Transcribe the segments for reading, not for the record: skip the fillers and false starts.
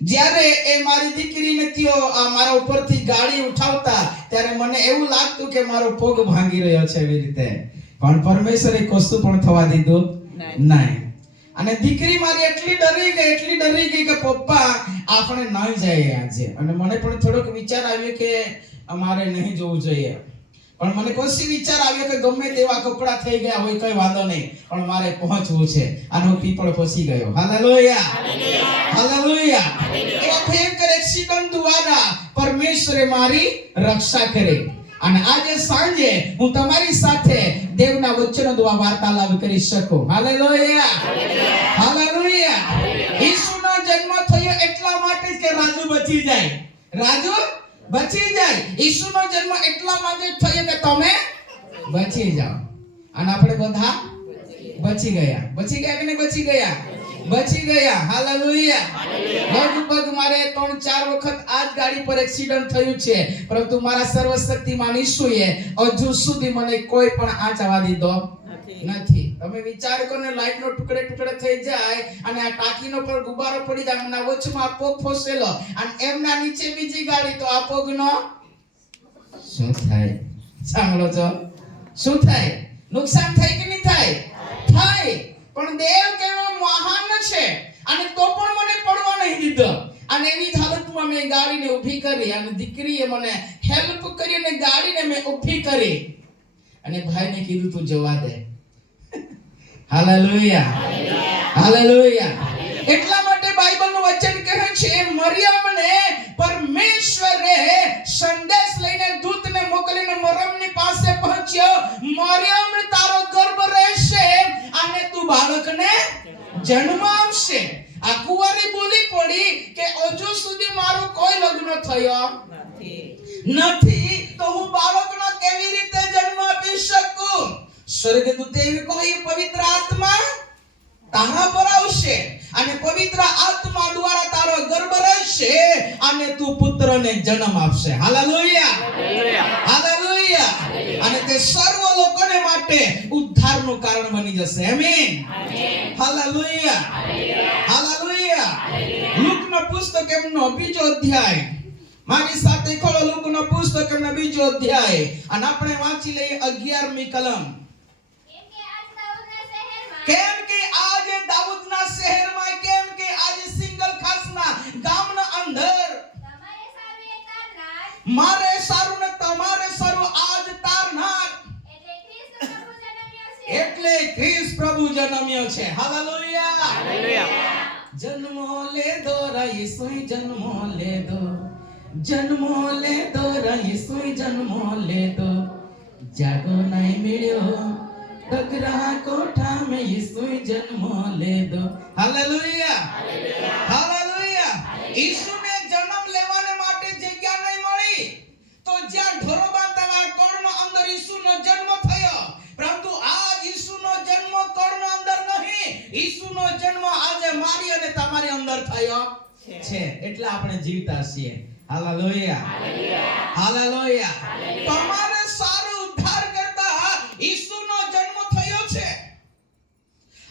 જ્યારે એ મારી દીકરીને ત્યો મારા ઉપરથી ગાડી ઉઠાવતા ત્યારે મને એવું લાગતું કે મારો પગ ભાંગી રહ્યો છે એવી રીતે, પણ પરમેશ્વરે કશું પણ થવા દીધું નહીં. અને દીકરી મારી એટલી ડરી ગઈ કે પપ્પા આપણે નહીં જઈએ આજે. અને મને પણ થોડોક વિચાર આવ્યો કે અમારે નહીં જવું જોઈએ, પણ મને પછી વિચાર આવ્યો કે ગમે તેવા કપડા થઈ ગયા હોય કઈ વાંધો નહીં, પણ મારે પહોંચવું છે. અને હું પીપળ પહોંચી ગયો. Hallelujah, hallelujah. એ ભયંકર એક્સિડન્ટ દ્વારા પરમેશ્વરે મારી રક્ષા કરી. અને આજે સાંજે હું તમારી સાથે દેવના વચનો દ્વારા વાર્તાલાપ કરી શકું. Hallelujah, hallelujah. ઈસુનો જન્મ થયો એટલા માટે કે રાજુ બચી જાય. રાજુ બચી જાય. ઈસુનો જન્મ એટલા માટે થયો કે તમે બચી જાઓ. અને આપણે બધા બચી ગયા. બચી ગયા કે નહીં બચી ગયા? બચી ગયા. હાલેલુયા. લગભગ મારે 3-4 વખત આ જ ગાડી પર એક્સિડન્ટ થયું છે, પરંતુ મારા સર્વશક્તિમાન ઈસુએ હજુ સુધી મને કોઈ પણ આંચ આવવા દીધો નથી. તમે વિચાર કરો ને, લાઈટ નો ટુકડે થઈ જાય અને આ ટાંકીનો પર ગુબારો પડી જાય અને વચમાં પગ ફસેલો અને એમના નીચે બીજી ગાડી, તો આ પગનો શું થાય? સાંભળો છો? શું થાય? નુકસાન થાય કે નહીં થાય? થાય. પણ દેવ કેવો મહાન છે, અને તો પણ મને પડવા નહીં દીધો. અને એવી હાલતમાં મેં ગાડીને ઊભી કરી અને દીકરીએ મને હેલ્પ કરી અને ગાડીને મેં ઊભી કરી અને ભાઈને કીધું તું જવા દે. Hallelujah, hallelujah. એટલા માટે બાઇબલનું વચન કહે છે, મરિયમને પરમેશ્વરે સંદેશ લઈને દૂતને મોકલીને મરિયમની પાસે પહોંચ્યો. મરિયમ, તારો ગર્ભ રહેશે અને તું બાળકને જન્મ આપશે. આ કુંવારી બોલી પડી કે હજુ સુધી મારું કોઈ લગ્ન થયો નથી, તો હું બાળકનો કેવી રીતે જન્મ આપી શકું? સ્વર્ગદૂતે એવી કહ્યું, પવિત્ર આત્મા તારા પર આવશે અને પવિત્ર આત્મા દ્વારા તારો ગર્ભ રહેશે અને તું પુત્રને જન્મ આપશે. Hallelujah, hallelujah. અને તે સર્વ લોકોને માટે ઉદ્ધારનું કારણ બની જશે. આમીન, હાલેલુયા, હાલેલુયા. લૂકનો પુસ્તક એમનો 2 અધ્યાય, મારી સાથે ખોલો. લૂકનો પુસ્તક એમનો 2 અધ્યાય અને આપણે વાંચી લઈએ 11મી કલમ. કેમ કે આજે દાઉદના શહેરમાં, કેમ કે આજે સિંગલ ખાસના ગામના અંદર મારે સારું ને તમારે સારું આજ તારનાર એટલે ખ્રિસ્ત પ્રભુ જન્મ્યો છે. Hallelujah, hallelujah. જન્મો લેદો ઈસુ, જન્મો લેદો, જન્મો લેદો ઈસુ, જન્મો લેદો. જાગો નહીં મળ્યો તગરા કોઠા में ઈસુ જન્મો લેદો. Hallelujah, hallelujah. ઈસુને જન્મ લેવાને માટે જગ્યા નહીં મળી, તો જ્યાં ઢોરો બાંધતા કોણનો અંદર ઈસુનો જન્મ થયો. પરંતુ આજ ઈસુનો જન્મ કોણનો અંદર નહીં, ઈસુનો જન્મ આજે મારી અને તમારી અંદર થયો છે. એટલે આપણે જીવતા છીએ. Hallelujah, hallelujah. તમારે સારું ઉદ્ધાર કરતા ઈસુનો જન્મ થયો છે.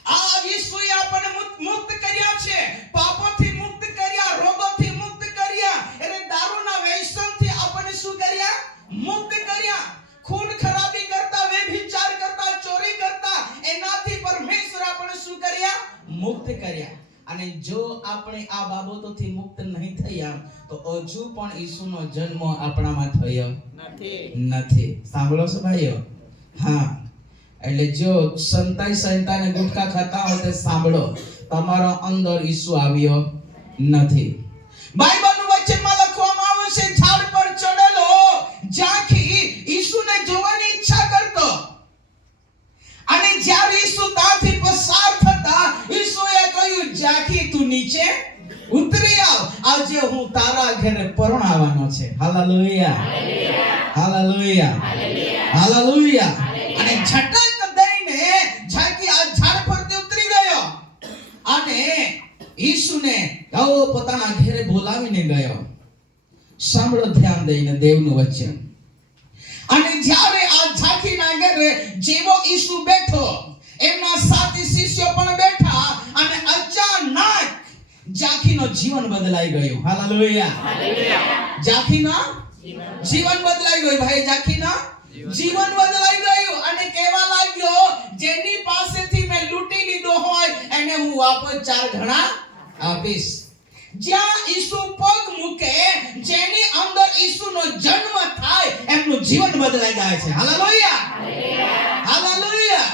આ ઈસુએ આપણને મુક્ત કર્યા છે, પાપોથી મુક્ત કર્યા, રોગોથી મુક્ત કર્યા, એટલે દારૂના વ્યસનથી આપણને શું કર્યા? મુક્ત કર્યા. ખૂન ખરાબી કરતા, વ્યભિચાર કરતા, ચોરી કરતા, એનાથી પરમેશ્વર આપણને શું કર્યા? મુક્ત કર્યા. અને જો આપણે આ બાબતોથી મુક્ત નહીં થયા તો હજુ પણ ઈસુનો જન્મ આપણામાં થયો નથી. સાંભળો છો ભાઈઓ? હા. એટલે જો સંતાને ગુટકા ખાતા હોય તો સાંભળો, તમારો અંદર ઈસુ આવ્યો નથી. બાઇબલનું વચનમાં લખવામાં આવ્યું છે, ઝાડ પર ચડેલો ઝાંખી ઈસુને જોવાની ઈચ્છા કરતો, અને જ્યારે ઈસુ ત્યાંથી પસાર થતા ઈસુએ કહ્યું, ઝાંખી તું નીચે ઉતરી આવ, આજે હું તારા ઘરે પરણાવવાનો છે. Hallelujah, hallelujah, hallelujah. અને ઝટક દઈને ઝાંખી આ ઝાડ પરથી ઉતરી ગયો અને ઈસુને પોતાના ઘરે બોલાવીને ગયો. સાંભળો ધ્યાન દઈને દેવનું વચન. અને જ્યારે આ ઝાંખીના ઘરે જેવો ઈસુ બેઠો, એમના સાથી શિષ્યો પણ બેઠા, અને અચાનક જાખીનો જીવન બદલાઈ ગયું. હાલેલુયા. જાખીનો જીવન બદલાઈ ગયું. ભાઈ જાખીનો જીવન બદલાઈ ગયું અને કહેવા લાગ્યો જેની પાસેથી મેં લૂંટી લીધો હોય એને હું વાપસ 4 ગણા આપીશ. જ્યાં ઈસુ પગ મૂકે, જેની અંદર ઈસુનો જન્મ થાય, એમનું જીવન બદલાઈ જાય છે. હાલેલુયા. હાલેલુયા.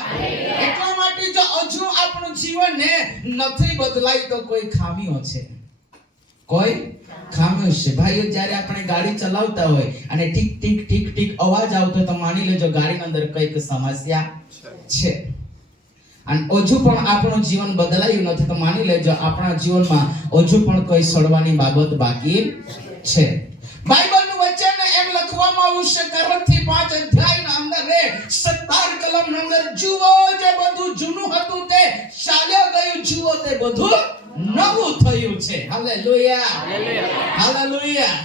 એટલા માટે જો હજુ આપણું જીવન ને નથી બદલાય તો કોઈ ખામીઓ છે. કોઈ ખામીઓ છે. ભાઈઓ, જ્યારે આપણે ગાડી ચલાવતા હોય અને ટીક ટીક ટીક ટીક અવાજ આવતો તો માની લેજો ગાડીની અંદર કંઈક સમસ્યા છે. અને હજુ પણ આપણું જીવન બદલાયું નથી તો માની લેજો આપણા જીવનમાં હજુ પણ કોઈ સડવાની બાબત બાકી છે. બાઇબલનું વચન એમ લખવામાં આવ્યું છે કરંથી 5 અધ્યાયના અંદર 17 કલમની અંદર, જુઓ જે બધું જૂનું હતું તે ચાલ્યા ગયું, જુઓ તે બધું નવું થયું છે. હાલેલુયા. હાલેલુયા.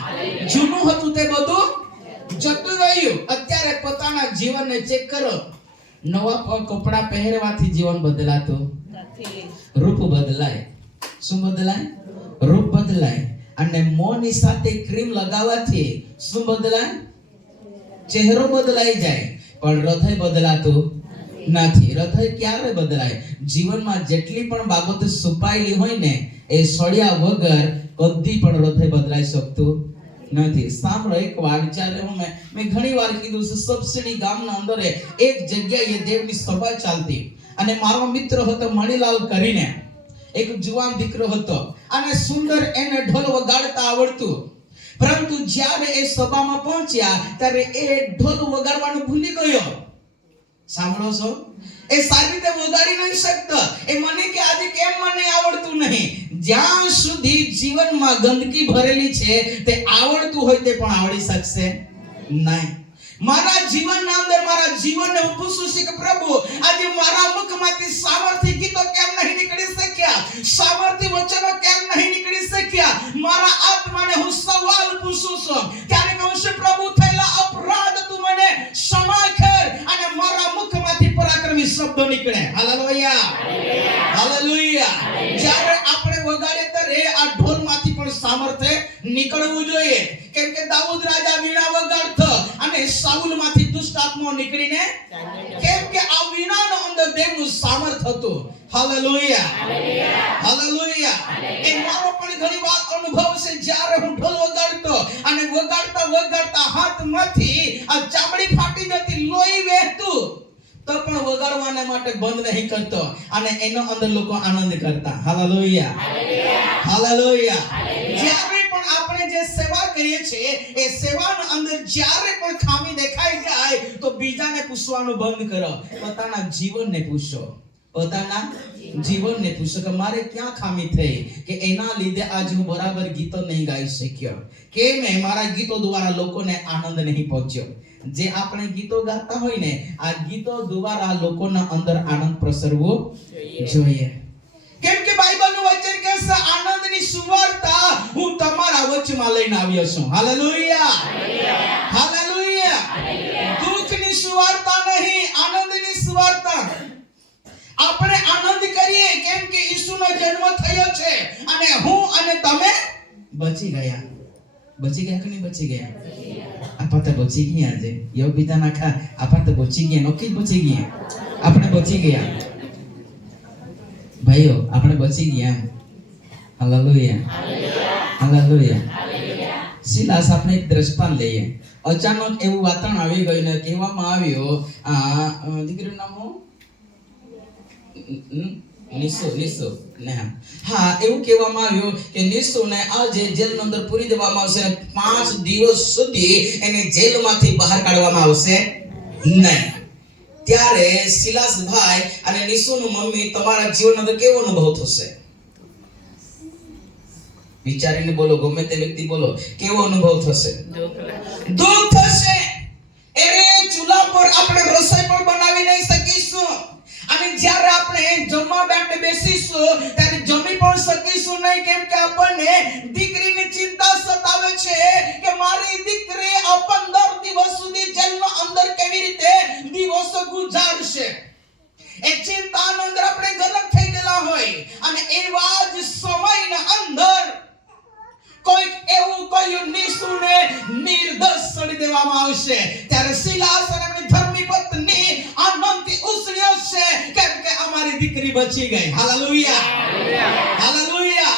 જૂનું હતું તે બધું જતું રહ્યું. અત્યારે પોતાના જીવનને ચેક કરો. નવા કપડા પહેરવાથી જીવન બદલાતું નથી. રૂપ બદલાય. શું બદલાય? રૂપ બદલાય. અને મોંની સાથે ક્રીમ લગાવવાથી શું બદલાય? ચહેરો બદલાઈ જાય, પણ હૃદય બદલાતું નથી. હૃદય ક્યારે બદલાય? જીવનમાં જેટલી પણ બાબતો છુપાયેલી હોય ને એ સળિયા વગર કદી પણ હૃદય બદલાઈ શકતું નથી. સાંભળો એક વાર, જ્યારે મેં ઘણી વાર કીધું છે, સબસિડી ગામના અંદર એક જગ્યાએ દેવની સભા ચાલતી અને મારો મિત્ર હતો મણીલાલ કરીને, એક જુવાન દીકરો હતો અને સુંદર એને ઢોલ વગાડતા આવડતું. પરંતુ જ્યારે એ સભામાં પહોંચ્યા ત્યારે એ ઢોલ વગાડવાનું ભૂલી ગયો. સાંભળો છો? એ સારી રીતે વગાડી નહીં શકતો. એ મને કે આજે કેમ મને આવડતું નહીં? જ્યાં સુધી જીવનમાં ગંદકી ભરેલી છે તે આવડતું હોય તે પણ આવડી શકશે નહીં. મારા જીવનના અંદર મારા જીવનને હું પૂછું છું કે પ્રભુ, આજે મારા મુખમાંથી સામર્થ્ય ગીતો કેમ નહીં નીકળી શક્યા? સામર્થ્ય વચનો કેમ નહીં નીકળી શક્યા? મારા આત્માને હું સવાલ પૂછું છું. ત્યારે કહું છું, પ્રભુ, થયેલા અપરાધ તું મને ક્ષમા કર અને મારા મુખમાંથી પરાક્રમી શબ્દો નીકળે. હાલેલુયા. હાલેલુયા. જ્યારે આપણે વગાડે ત્યારે આ ઢોલમાંથી પણ સામર્થ્ય નીકળવું જોઈએ. કેમ કે દાઉદ રાજા વીણા વગાડતો અને સાઉલમાંથી દુષ્ટ આત્માઓ નીકળીને, કેમ કે આ વીણાનો અંદર દેવનું સામર્થ્ય હતું. હાલેલુયા. હાલેલુયા. એ મારો પણ ઘણી વાર અનુભવ છે. જ્યારે હું ઢોલ વગાડતો અને વગાડતા વગાડતા હાથમાંથી આ ચામડી ફાટી જતી, લોહી વહેતું, તો પણ વગાડવાને માટે બંધ નહીં કરતો અને એનો અંદર લોકો આનંદ કરતા. હાલેલુયા. હાલેલુયા. જ્યારે પણ આપણે જે સેવા કરીએ છીએ એ સેવાના અંદર જ્યારે પણ ખામી દેખાઈ જાય તો બીજાને પૂછવાનું બંધ કરો. પોતાના જીવનને પૂછો. પોતાના જીવનને પૂછો કે મારે ક્યાં ખામી થઈ કે એના લીધે આજ હું બરાબર ગીતો નહીં ગાઈ શક્યો, કે મેં મારા ગીતો દ્વારા લોકોને આનંદ નહીં પહોંચ્યો. જે આપણે ગીતો ગાતા હોય ને, આ ગીતો દ્વારા લોકોના અંદર આનંદ પ્રસરવો જોઈએ. કેમ કે બાઇબલનું વચન કહે છે, આનંદની સુવાર્તા હું તમારા વચમાં લઈને આવ્યો છું. હાલેલુયા. હાલેલુયા. દુઃખની સુવાર્તા નહીં, આનંદની સુવાર્તા. આપણે આનંદ કરીએ કેમ કે ઈસુનો જન્મ થયો છે અને હું અને તમે બચી ગયા. બચી ગયા કે નહીં બચી ગયા? આપણે તો બચી ગયા. આજે યો બીજા નાખા, આપણે તો બચી ગયા. નોકી બચી ગયા. આપણે બચી ગયા ભાઈઓ, આપણે બચી ગયા. હાલેલુયા. હાલેલુયા. સિલાસ, આપણે એક દ્રષ્ટાંત લઈએ. અચાનક એવું વાતાવરણ આવી ગયું ને કહેવામાં આવ્યું, દીકરીનું નામ નિશુ ને, હા, એવું કહેવામાં આવ્યું કે નિશુને આજે જેલની અંદર પૂરી દેવામાં આવશે અને 5 દિવસ સુધી એને જેલમાંથી બહાર કાઢવામાં આવશે નહીં. ત્યારે સિલાસભાઈ અને નિશુનું મમ્મી, તમારા જીવનની અંદર કેવો અનુભવ થશે? વિચારીને બોલો. ગમે તે વ્યક્તિ બોલો, કેવો અનુભવ થશે? દુઃખ થશે. અરે ચૂલા પર આપણે રસોઈ પણ બનાવી નહીં શકીશું અને જ્યારે આપણે જમવા માટે બેસીશું ત્યારે જમી પણ શકીશું નહીં. કેમ કે આપણને દીકરીની ચિંતા સતાવે છે કે મારી દીકરી 15 દિવસ સુધી જેલનો અંદર કેવી રીતે દિવસો ગુજારશે. એ ચિંતાનો અંદર આપણે ગલત થઈ ગયેલા હોય અને એવા જ સમયના અંદર કોઈક એવું કહ્યું નિશુને નિર્દોષ છોડી દેવામાં આવશે, ત્યારે સિલાસ અને એમની ધર્મી પત્ની આનંદથી ઉછળ્યો છે, કેમ કે અમારી દીકરી બચી ગઈ. Hallelujah, hallelujah.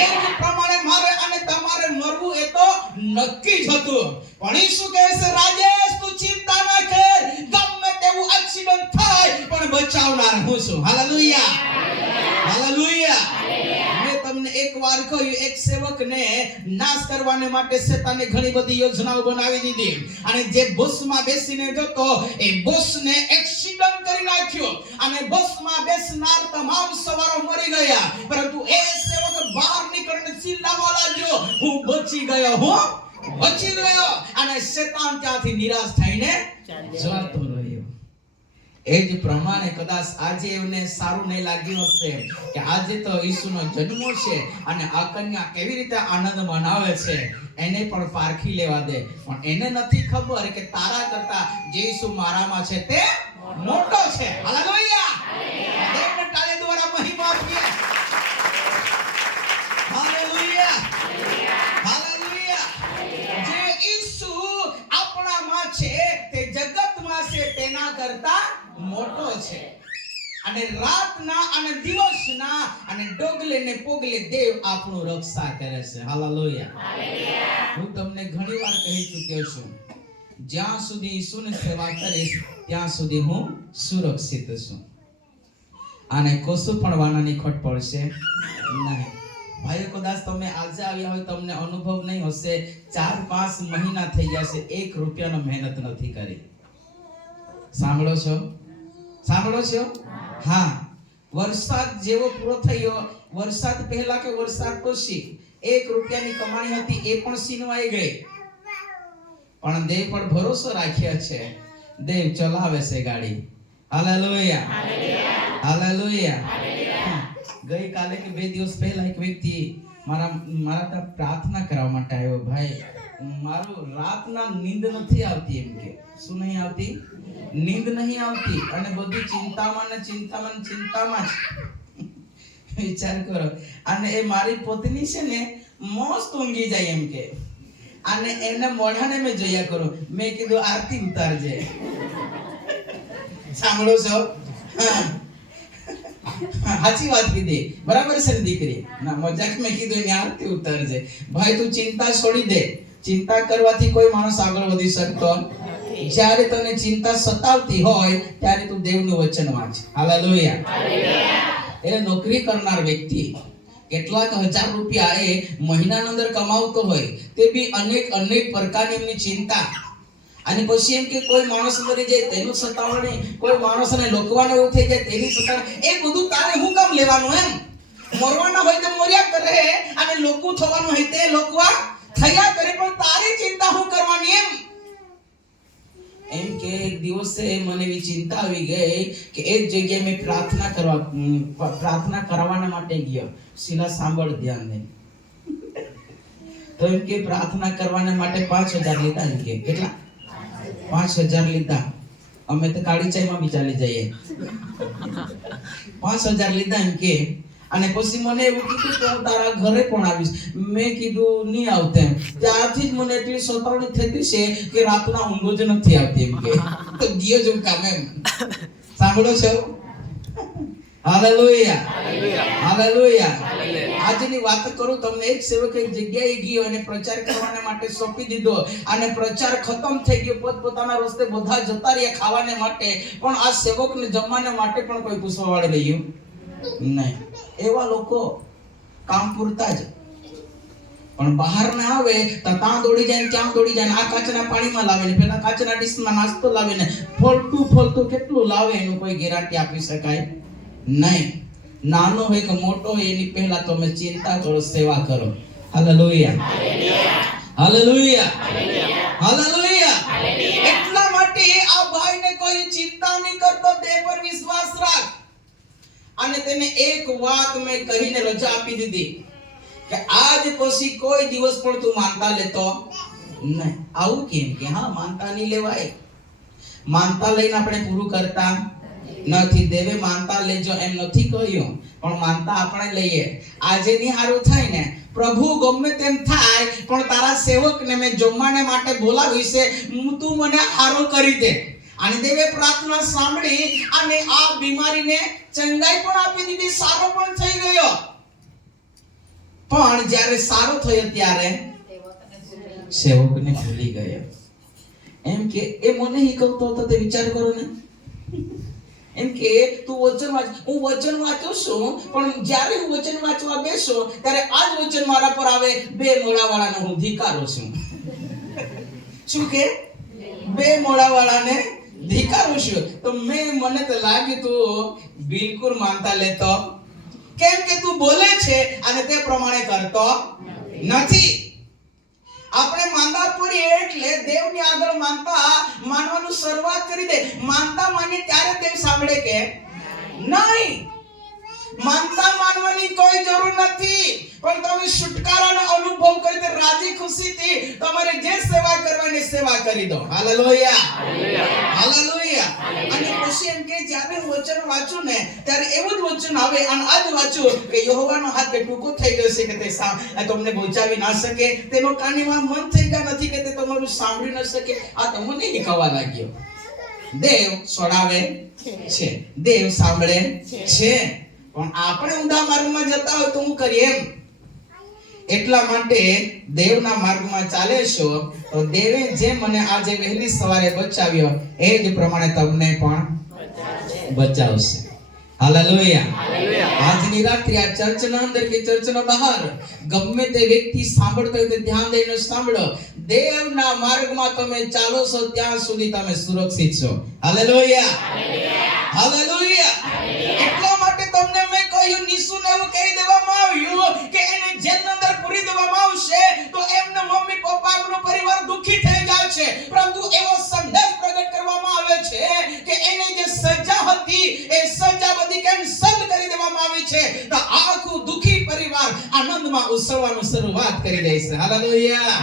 એ જ પ્રમાણે મારે અને તમારે મરવું એ તો નક્કી જ હતું. પણ એ શું કહે છે? રાજેશ, તું ચિંતા ના કર, ગમે તેવું એક્સિડન્ટ થાય પણ બચાવનાર હું છું. Hallelujah, hallelujah. મેં તમને એક વાર કહ્યું, એક સેવકને નાશ કરવાને માટે શેતાને ઘણી બધી યોજનાઓ બનાવી દીધી અને જે બસમાં બેસીને જતો એ બસને એક્સિડન્ટ કરી નાખ્યો અને બસમાં બેસનાર તમામ સવારો મરી ગયા, પરંતુ એ સેવક બહાર નીકળીને ચિલ્લાવા લાગ્યો, હું બચી ગયો, હું બચી ગયો. અને શેતાન ત્યાંથી નિરાશ થઈને જતો રહ્યો. એ જ પ્રમાણે કદાચ આજે એમને સારું નહીં લાગ્યું હશે કે આજે તો ઈસુનો જન્મ છે અને આ કન્યા કેવી રીતે આનંદ મનાવે છે, એને પણ પારખી લેવા દે. પણ એને નથી ખબર કે તારા કરતા જે ઈસુ મારામાં છે તે મોટો છે. હાલેલુયા. દેવને તાળી દ્વારા મહિમા આપીએ. Hallelujah, hallelujah. જે ઈસુ આપણામાં છે તે જગતમાં છે તેના કરતા મોટો છે. અને રાતના અને દિવસના અને ડોગલે ને પોગલે દેવ આપણું રક્ષા કરે છે. હાલેલુયા. હું તમને ઘણી વાર કહી ચૂક્યો છું, જ્યાં સુધી ઈસુની સેવા કરીશ ત્યાં સુધી હું સુરક્ષિત છું અને કશું પણ વાનાની ખોટ પડશે નહીં. ભાઈઓ, કદાચ તમે આજે આવ્યા હોય, તમને અનુભવ નહીં હશે, 4-5 મહિના થઈ ગયા છે, 1 રૂપિયાનો મહેનત નથી કરી. સાંભળો છો? સાંભળો છો? હા. વરસાદ જેવો પૂરો થયો, વરસાદ પહેલા કે વરસાદ પછી 1 રૂપિયાની કમાણી હતી, એ પણ સીનવાઈ ગઈ. પણ દેવ પર ભરોસો રાખ્યો છે, દેવ ચલાવે છે ગાડી. Hallelujah, hallelujah. ગઈ કાલે કે 2 દિવસ પહેલા એક વ્યક્તિ મારા ત્યાં પ્રાર્થના કરવા માટે આવ્યો. ભાઈ, મારું રાતના નીંદ નથી આવતી. એમ કે શું નહીં આવતી? નીંદ નહીં આવતી અને બધી ચિંતામાં ને ચિંતામાં ચિંતામાં જ. વિચાર કરો. અને એ મારી પત્ની છે ને મસ્ત ઊંઘી જાય એમ કે, અને એના મોઢાને મેં જોયા કરું. મેં કીધું આરતી ઉતારજે. સાંભળો છો? સાચી વાત કીધી, બરાબર છે ને દીકરી? ના, મજાક મેં કીધું એની આરતી ઉતારજે. ભાઈ, તું ચિંતા છોડી દે. ચિંતા કરવાથી કોઈ માણસ આગળ વધી શકતો. જ્યારે તને ચિંતા સતાવતી હોય ત્યારે તું દેવનું વચન વાંચ. હાલેલુયા. એટલે નોકરી કરનાર વ્યક્તિ કેટલાક હજાર રૂપિયા એ મહિનાની અંદર કમાવતો હોય, તે બી અનેક પ્રકારની એમની ચિંતા. અને પછી એમ કે કોઈ માણસ મરી જાય તેનું સતાવણી, કોઈ માણસને લોકવાનો એવું થઈ જાય તેની સતાવણી. એ બધું તારે શું કામ લેવાનું? એમ મરવાના હોય તો મર્યા કરે અને લોકું થવાનું હોય તે લોકવા થયા કરે, પણ તારી ચિંતા શું કરવાની? એમ કે એક દિવસે મને એવી ચિંતા આવી ગઈ કે એક જગ્યાએ મેં પ્રાર્થના કરવાના માટે ગયો. શીલા, સાંભળ ધ્યાન દે. તો એમ કે પ્રાર્થના કરવાના માટે 5000 લીધા. એમ કે કેટલા? 5000 લીધા. અમે તો કાળી ચાઈમાં બી ચાલી જઈએ. 5000 લીધા એમ કે. અને પછી મને એવું કીધું કે હું તારા ઘરે પણ આવીશ. મેં કીધું નહીં આવતે. ત્યારથી જ મને એટલી સતાવણી થતી છે કે રાતના ઊંઘ જ નથી આવતી. એમ કે તો ગયો જ કામ. એમ સાંભળો છો? Hallelujah, hallelujah. આજની વાત કરું તમને. એક સેવક એક જગ્યાએ ગયો અને પ્રચાર કરવાને માટે સોંપી દીધો અને પ્રચાર ખતમ થઈ ગયો. પોતપોતાના રસ્તે બધા જતા રહ્યા ખાવાને માટે, પણ આ સેવકને જમવાને માટે પણ કોઈ પૂછવા વાળું રહ્યું નહીં. એવા લોકો કામ પૂરતા જ, પણ બહાર ના આવે તો ત્યાં દોડી જાય, ત્યાં દોડી જાય. આ કાચના પાણીમાં લાવે ને પેલા કાચના ડીશમાં નાસ્તો લાવે ને ફોલતું કેટલું લાવે એનું કોઈ ગેરંટી આપી શકાય નહીં. નાનો હોય કે મોટો હોય એની પહેલા તમે ચિંતા કરો, સેવા કરો. Hallelujah, hallelujah, hallelujah. એટલા માટે આ ભાઈને કોઈ ચિંતા નહીં કરતો, દેવ પર વિશ્વાસ રાખ. અને તેને એક વાત મેં કહીને રજા આપી દીધી કે આજ પછી કોઈ દિવસ પણ તું માનતા લેતો નહીં. આવું કેમ? કે હા, માનતા નહીં લેવાય. માનતા લઈને આપણે પૂરું કરતા નથી. દેવે માનતા લેજો એમ નથી કહ્યું, પણ માનતા આપણે લઈએ. આજે ની હારું થાય ને, પ્રભુ ગમે તેમ થાય, પણ તારા સેવકને મેં જમવાને માટે બોલાવી છે, તું મને હારો કરી દે. અને દેવે પ્રાર્થના સાંભળી અને આ બીમારીને ચંગાઈ પણ આપી દીધી, સારો પણ થઈ ગયો. પણ જ્યારે સારો થયો ત્યારે સેવકને ભૂલી ગયો. એમ કે એ મને શીખવતો હતો, તે વિચાર કરો ને. એમ કે તું વચન વાંચ, હું વચન વાંચું છું, પણ જ્યારે હું વચન વાંચવા બેસો ત્યારે આ જ વચન મારા પર આવે, 2 મોઢાવાળાને હું ધિક્કારું છું. શું કે 2 મોઢાવાળાને ધિક્કારું છું? તો મને તો લાગ્યું તું બિલકુલ માનતા લેતો, કેમ કે તું બોલે છે અને તે પ્રમાણે કરતો નથી. આપણે માંદા પડીએ એટલે દેવની આગળ માનવાનું શરૂઆત કરી દે. માનતા માની ત્યારે દેવ સાંભળે કે નહીં. માનતા માનવાની કોઈ જરૂર નથી, પણ તમે છુટકારાનો અનુભવ કરી તે રાજી ખુશીથી તમારે જે સેવા કરવાની સેવા કરી દો. Hallelujah, hallelujah. અને પછી એમ કે જ્યારે હું વચન વાંચું ને ત્યારે એવું જ વચન આવે, અને આજ વાંચું કે યહોવાનો હાથ કે ટૂંકો થઈ ગયો છે કે તે તમને પહોંચાવી ના શકે, તેનો કાનમાં મન થઈ ગયા નથી કે તે તમારું સાંભળી ન શકે. આ તમને શીખવવા લાગ્યો. દેવ છોડાવે છે, દેવ સાંભળે છે, પણ આપણે ઊંધા માર્ગમાં જતા હોય તો હું કરીએ એમ. એટલા માટે દેવના માર્ગમાં ચાલે છો તો દેવે જે મને આજે વહેલી સવારે બચાવ્યો એ જ પ્રમાણે તમને પણ બચાવશે. Hallelujah, hallelujah. આજની રાત્રે આ ચર્ચના અંદર કે ચર્ચના બહાર ગમે તે વ્યક્તિ સાંભળતો હોય તો ધ્યાન દઈને સાંભળો. દેવના માર્ગમાં તમે ચાલો છો ત્યાં સુધી તમે સુરક્ષિત છો. Hallelujah, hallelujah. એટલા માટે તમને મેં કહ્યું, નિશુને એવું કહી દેવામાં આવ્યું કે એને જેલની અંદર પૂરી દેવામાં આવશે તો એમના મમ્મી પપ્પા એમનો પરિવાર દુખી થઈ જાય છે, પરંતુ એવો સંદેશ પ્રગટ કરવામાં આવે છે કે એને જે સજા હતી એ સજા બધી કેન્સલ કરી દેવામાં આવી છે, તો આખું દુખી પરિવાર આનંદમાં ઉછળવાનું શરૂઆત કરી દે છે. Hallelujah,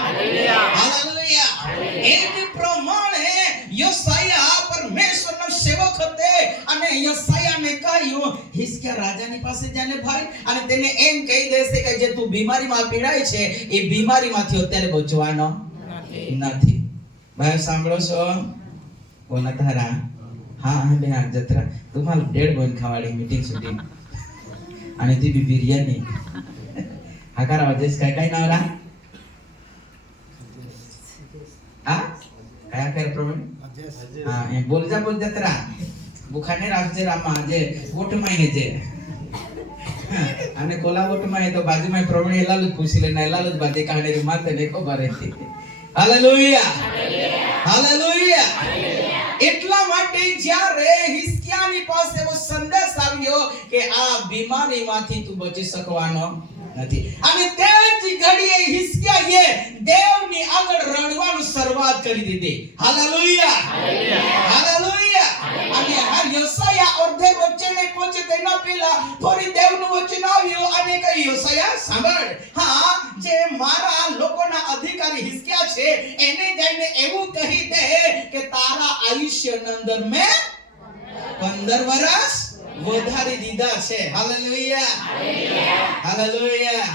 hallelujah. એ જ પ્રમાણે યશાયા પરમેશ્વરનો સેવક હતો અને યશાયાને કહ્યું, હિસ્કિયા રાજાની પાસે જાને ભાઈ, અને તેને એમ કહી દેશે કે જે તું બીમારીમાં પીડાય છે એ બીમારીમાંથી અત્યારે બચવાનો નથી. ભાઈ સાંભળો છો? કોના તારા? હા બેન જત્રા તું માલ 1.5 બોન ખાવાડી મીટિંગ સુધી અને તી બી બિરયાની આકાર વજેસ કઈ ના આ કયા કયા પ્રોબ્લેમ? હા એ બોલ જત્રા બુખાને રાખજે રામા જે ગોઠમાં હે જે અને કોલા ગોઠમાં હે તો બાજુમાં પ્રોબ્લેમ એલાલ જ પૂછી લેના, એલાલ જ બાતે કાઢે માતે ને ખબર હતી. Hallelujah, hallelujah. એટલા માટે જ્યારે હિસ્કિયાની પાસે એવો સંદેશ આવ્યો કે આ બીમારીમાંથી તું બચી શકવાનો નથી, અને તે જ ઘડીએ હિસ્કિયાએ દેવની આગળ રડવાનું શરૂઆત કરી દીધી. Hallelujah, hallelujah. અને આ યશાયા અર્ધે વચ્ચે ને પહોંચે તેના પહેલા ફરી દેવનું વચન આવ્યું અને કહ્યું, યશાયા સાંભળ, હા જે મારા લોકોના અધિકારી હિસ્કિયા છે એને જઈને એવું કહી દે કે તારા આયુષ્યની અંદર મેં 15 વર્ષ વધારી દીધા છે. Hallelujah, hallelujah.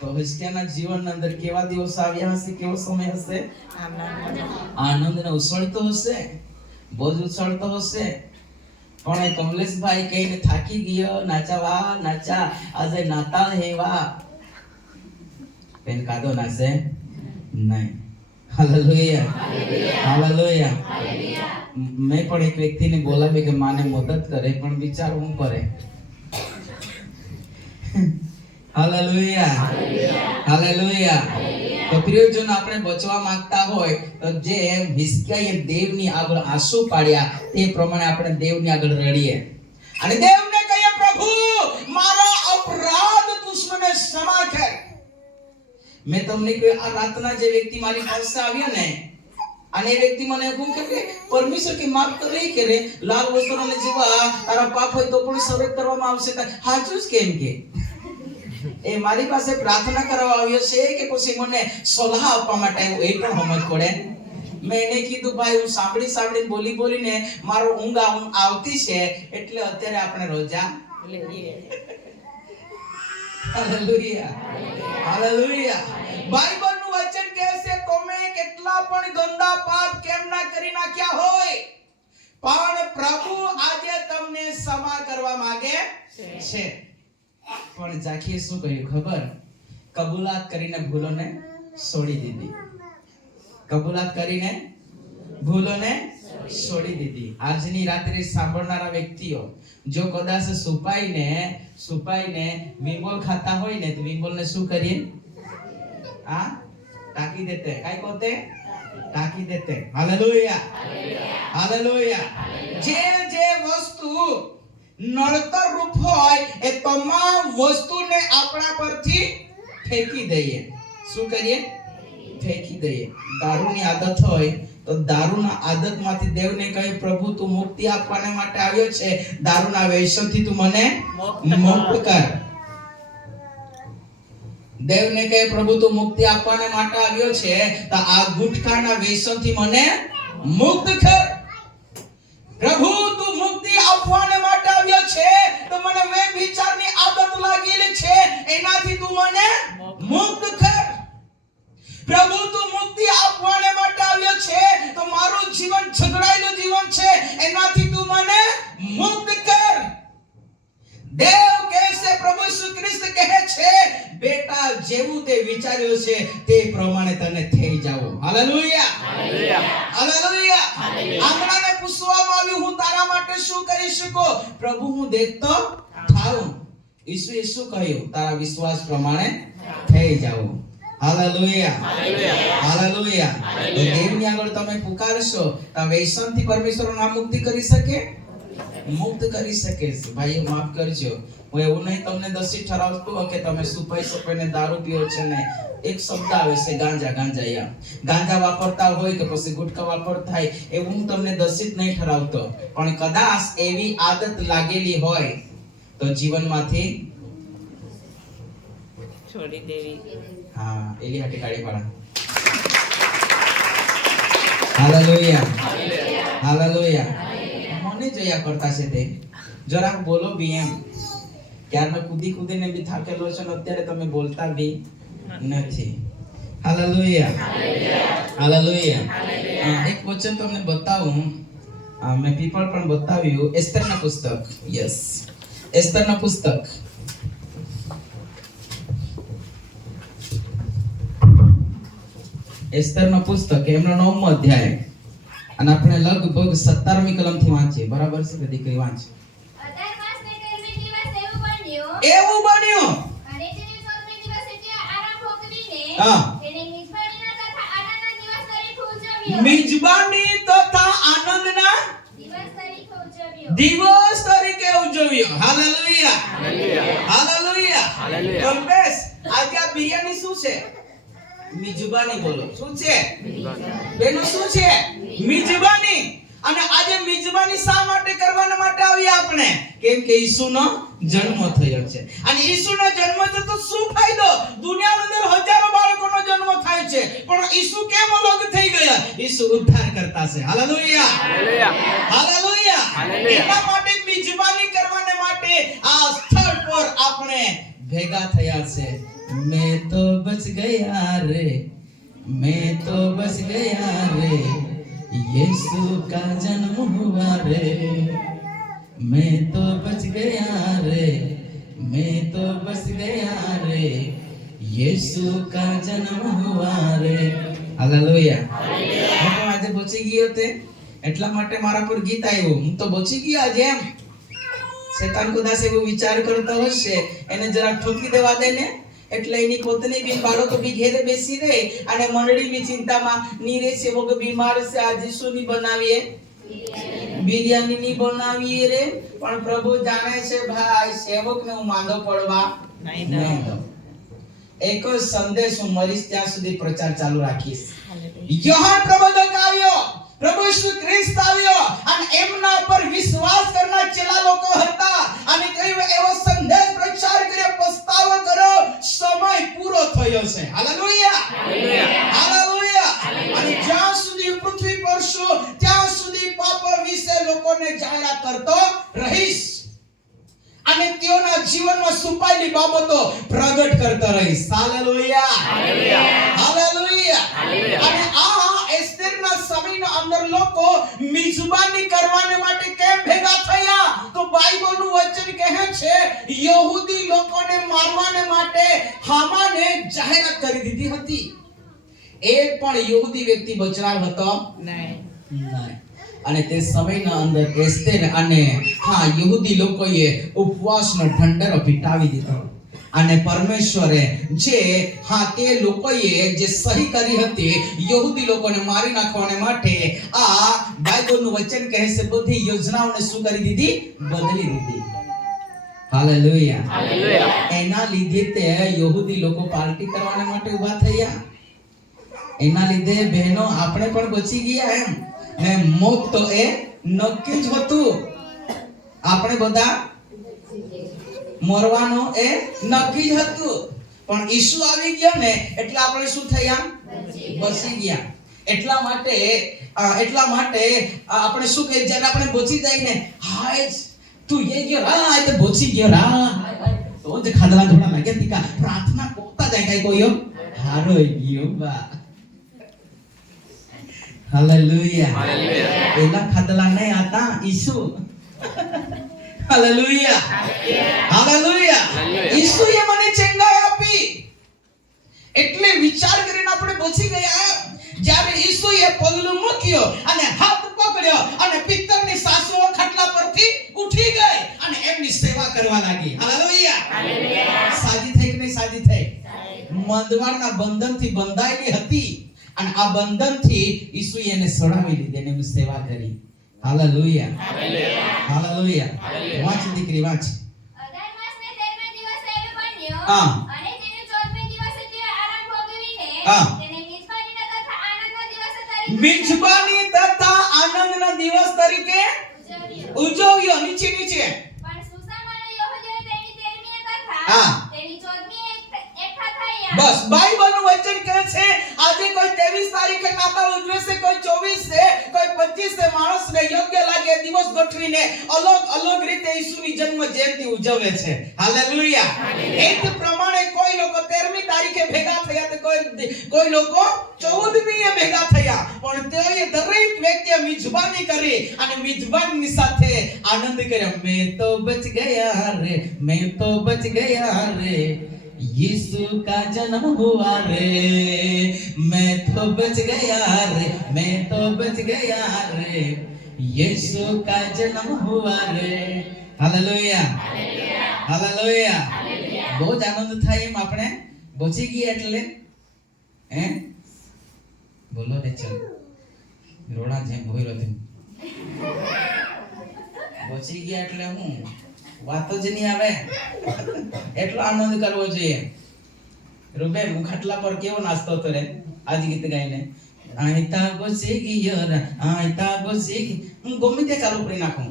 તો હિસ્કિયાના જીવનની અંદર કેવા દિવસ આવ્યા હશે, કેવો સમય હશે? આનંદનો ઉછળતો હશે, બહુ જ ઉછળતો હશે. પણ એ કમલેશભાઈ કહીને થાકી ગયો, નાચાવા નાચા આજે નાતાલ હેવા પેન કાદો નાસે નહીં. Hallelujah, hallelujah. મેં પણ એક વ્યક્તિને બોલાવી કે માને મદદ કરે, પણ વિચાર હું કરે. Hallelujah, hallelujah. તો પ્રિયજનો આપણે બચવા માંગતા હોય તો જે હિસ્કિયાએ દેવની આગળ આંસુ પાડ્યા તે પ્રમાણે આપણે દેવની આગળ રડીએ અને દેવને કહીએ, પ્રભુ મારો અપરાધ તું મને ક્ષમા કર. મેં તમને કહ્યું આ રાતના જે વ્યક્તિ મારી પાસે આવ્યા ને અને એ વ્યક્તિ મને કહ્યું કે પરમેશ્વર કે માફ કરે કે રે લાલ વસ્ત્રોને જેવા તારા પાપ હોય તો પણ સવેત કરવામાં આવશે. હાચું જ કેમ કે એ મારી પાસે પ્રાર્થના કરવા આવ્યો છે કે પછી મને સલાહ આપવા માટે આવ્યો, એ પણ સમજ પડે. મેં એને કીધું ભાઈ હું સાંભળીને બોલીને મારો ઊંઘ આવતી છે એટલે અત્યારે આપણે રોજા લઈએ. Hallelujah, hallelujah. બાઇબલનું વચન કહે છે તમે કેટલા પણ ગંદા પાપ કેમ ના કરી નાખ્યા હોય પણ પ્રભુ આજે તમને ક્ષમા કરવા માંગે છે. પણ ઝાકીએ શું કહ્યું ખબર? કબૂલાત કરીને ભૂલોને છોડી દીધી. કબૂલાત કરીને ભૂલોને છોડી દીધી. આજની રાત્રે સાંભળનારા વ્યક્તિઓ જો કદાચ સુપાઈને વિમોલ ખાતા હોય ને તો વિમોલને શું કરીએ? ટાકી દેતે. કાઈ કોતે ટાકી દેતે. Hallelujah, hallelujah. જે વસ્તુ નડતર રૂપ હોય એ તમામ વસ્તુને આપણા પરથી ફેંકી દઈએ. શું કરીએ? ફેંકી દઈએ. દારૂની આદત હોય તો દારૂના આદતમાંથી દેવને કહે પ્રભુ તું મુક્તિ આપવાને માટે આવ્યો છે, દારૂના વ્યસનથી તું મને મુક્ત કર. દેવને કહે પ્રભુ તું મુક્તિ આપવાને માટે આવ્યો છે તો આ ગુટખાના વ્યસનથી મને મુક્ત કર. પ્રભુ તું મુક્તિ આપવાને માટે આવ્યો છે તો મને વ્યભિચારની આદત લાગેલી છે એનાથી તું મને મુક્ત કર. પ્રભુ તું મુક્તિ આપવાને માટે આવ્યો છે તો મારું જીવન ઝઘડાયેલું જીવન છે એનાથી તું મને મુક્ત કર. દેવ કહે છે, પ્રભુ ઈસુ ખ્રિસ્ત કહે છે બેટા જેવું તે વિચાર્યો છે તે પ્રમાણે તને થઈ જાવ. Hallelujah, hallelujah. આંગણાને પૂછવામાં આવ્યું હું તારા માટે શું કરી શકું? પ્રભુ હું દેખતો થાઉં. ઈસુએ શું કહ્યું? તારા વિશ્વાસ પ્રમાણે થઈ જાવ. Hallelujah, hallelujah. દેવની આગળ તમે પુકારશો તો વ્યસનથી પરમેશ્વર નામ મુક્તિ કરી શકે? મુક્ત કરી શકે છે. ભાઈ માફ કરજો, હું એવું નહીં તમને દોષી ઠરાવતો કે તમે સુપાઈને દારૂ પીઓ છે ને એક શબ્દ આવે છે ગાંજા વાપરતા હોય કે પછી ગુટકા વાપરતા હોય એવું હું તમને દોષિત નહીં ઠરાવતો, પણ કદાચ એવી આદત લાગેલી હોય તો જીવનમાંથી છોડી દેવી. હા, એલી હાટી કાઢી પાડા. Hallelujah, hallelujah. મને જોયા કરતા છે તે જરાક બોલો બી એમ. ક્યારના કૂદીને બી થાકેલો છો ને અત્યારે તમે બોલતા બી નથી. Hallelujah, hallelujah. એક વચન તમને બતાવું. મેં પીપળ પણ બતાવ્યું. એસ્તરના પુસ્તક. યસ, એસ્તરના પુસ્તક. એસ્તરનો પુસ્તક એમનો 9મો અધ્યાય અને આપણે લગભગ 17મી કલમથી વાંચીએ. બરાબર છે કે દીકરી વાંચ. 18 માસને 13મે દિવસ એવું બન્યું અને તેને 14મે દિવસે તે આરામ ભોગવીને તેને મિજબાનીના તથા આનંદના દિવસ તરીકે ઉજવ્યો. મિજબાની તથા આનંદના દિવસ તરીકે ઉજવ્યો. Hallelujah, hallelujah, hallelujah. કલ્પેશ, આજે આ બિરયાની શું છે? મિજબાની. બોલો શું છે બેનો? શું છે? મિજબાની. અને આજે મિજબાની શા માટે કરવાના માટે આવ્યા આપણે? કેમ કે ઈસુનો જન્મ થયો છે. અને ઈસુનો જન્મ છે તો શું ફાયદો? દુનિયાની અંદર હજારો બાળકોનો જન્મ થાય છે પણ ઈસુ કેમ અલગ થઈ ગયા? ઈસુ ઉદ્ધાર કરતા છે. Hallelujah, hallelujah, hallelujah. એના માટે મિજબાની કરવાને માટે આ સ્થળ પર આપણે ભેગા થયા છે. मैं तो बच गया रे, मैं तो बच गया रे, यीशु का जन्म हुआ रे, मैं तो बच गया रे, मैं तो बच गया रे, यीशु का जन्म हुआ रे. હાલેલુયા. હું તો આજે બચી ગયો તે એટલા માટે મારા પર ગીત આવ્યું. હું તો બચી ગયો આજે એમ. શેતાન કદાચ એવો વિચાર કરતો હશે એને જરા ઠોકી દેવા દે ને એટલે એની પોતાની બી બાળકો બી ઘેરે બેસી રહે અને મંડળી બી ચિંતામાં ની રહે. સેવક બીમાર છે આજે શું ની બનાવીએ? બિરયાની ની બનાવીએ રે. પણ પ્રભુ જાણે છે ભાઈ સેવકને હું માંદો પડવા નહીં દઉં. એક જ સંદેશ હું મરીશ ત્યાં સુધી પ્રચાર ચાલુ રાખીશ. યોહાન પ્રબોધક આવ્યો, પ્રભુ ઈસુ ખ્રિસ્ત આવ્યો અને એમના પર વિશ્વાસ કરનાર ચેલા લોકો હતા અને કહ્યું એવો સંદેશ પ્રચાર કર્યો, પસ્તાવો કરો, સમય પૂરો થયો છે. Hallelujah, hallelujah. અને જ્યાં સુધી લોકોને જાહેરાત કરતો રહીશ અને તેઓના જીવનમાં છુપાયેલી બાબતો પ્રગટ કરતો રહીશ. Hallelujah, hallelujah. અને આ એસ્તેરના સમયના અંદર લોકો મિજબાની કરવાને માટે કેમ ભેગા થયા? તો બાઇબલનું વચન કહે છે યહૂદી લોકોને મારવાને માટે હામાને જાહેરાત કરી દીધી હતી. એક પણ યહૂદી વ્યક્તિ બચનાર હતો નહીં. અને તે સમયના અંદર એસ્તેર અને યહૂદી લોકોએ ઉપવાસનો ઢંઢેરો પીટાવી દીધો અને પરમેશ્વરે તે લોકોએ જે સહી કરી હતી યહૂદી લોકોને મારી નાખવાને માટે, આ બાઇબલનું વચન કહે છે બધી યોજનાઓને શું કરી દીધી? બદલી દીધી. Hallelujah, hallelujah. એના લીધે તે યહૂદી લોકો પાર્ટી કરવાને માટે ઊભા થયા. એના લીધે બહેનો આપણે પણ બચી ગયા એમ. ને મોત તો એ નક્કી જ હતું. આપણે બધા મરવાનો એ નક્કી જ હતું. પણ ઈસુ આવી ગયો ને એટલે આપણે શું થયા? બચી ગયા. એટલા માટે આપણે શું કહીએ જ્યારે આપણે બચી જાય ને, હાય તું એ ગયો રા, એ તો બચી ગયો રા, તો જ ખાધલા થોડા લાગે તીકા પ્રાર્થના કોતા જાય કઈ કોયો હારો ગયો બા. Hallelujah, hallelujah. એલા ખાધલા નહીં આતા ઈસુ. Hallelujah, hallelujah. ઈસુએ મને ચંગાઈ આપી એટલે વિચાર કરીને આપણે બચી ગયા. જ્યારે ઈસુએ પગલું મૂક્યો અને હાથ પકડ્યો અને પિત્તરની સાસુઓ ખાટલા પરથી ઉઠી ગઈ અને એમની સેવા કરવા લાગી. Hallelujah, hallelujah. સાજી થઈ કે નહીં સાજી થઈ? મંદવાળના બંધનથી બંધાયેલી હતી અને આ બંધનથી ઈસુએ એને છોડાવી લીધી અને એની સેવા કરી. Hallelujah, hallelujah, hallelujah. વાંચ દીકરી વાંચ. 18 માસને 13મે દિવસે એ બન્યો હા. અને તેને 14મે દિવસે તે આરામ ભોગવીને હા. તેને મિજબાની તથા આનંદના દિવસ તરીકે મિજબાની તથા આનંદના દિવસ તરીકે ઉજવ્યો. નીચે નીચે. પણ સુસમાના યહૂદીઓ તેની 13મી તથા હા. તેની 14મી એકઠા થયા. બસ બાઇબલનું વચન કહે છે આજે કોઈ 23 તારીખે નાતાલ ઉજવે છે, કોઈ 24 છે, કોઈ 25 છે. માણસને યોગ્ય લાગે દિવસ ગોઠવીને અલગ અલગ રીતે ઈસુની જન્મ જયંતિ ઉજવે છે. હાલેલુયા. એ જ પ્રમાણે કોઈ લોકો 13મી તારીખે ભેગા થયા તો કોઈ લોકો 14મીએ ભેગા થયા. પણ તેઓએ દરેક વ્યક્તિએ મિજબાની કરી અને મિજબાનની સાથે આનંદ કર્યો. મેં તો બચ ગયા રે, મેં તો બચ ગયા રે, यीशु का जन्म हुआ रे, मैं तो बच गया रे, मैं तो बच गया रे, यीशु का जन्म हुआ रे. Hallelujah, hallelujah. બહુ જ આનંદ થાય એમ આપણે બચી ગયા એટલે બોલો ને ચલ રોડા જેમ ભોયરો તેમ બચી ગયા એટલે હું વાતો જ નહીં આવે. એટલો આનંદ કરવો જોઈએ. રૂબેન હું ખાટલા પર કેવો નાસ્તો હતો રે આજ ગીત ગાઈને, આયતા બચી ગયો રે, આયતા બચી ગઈ. હું ગમે તે ચાલુ કરી નાખું.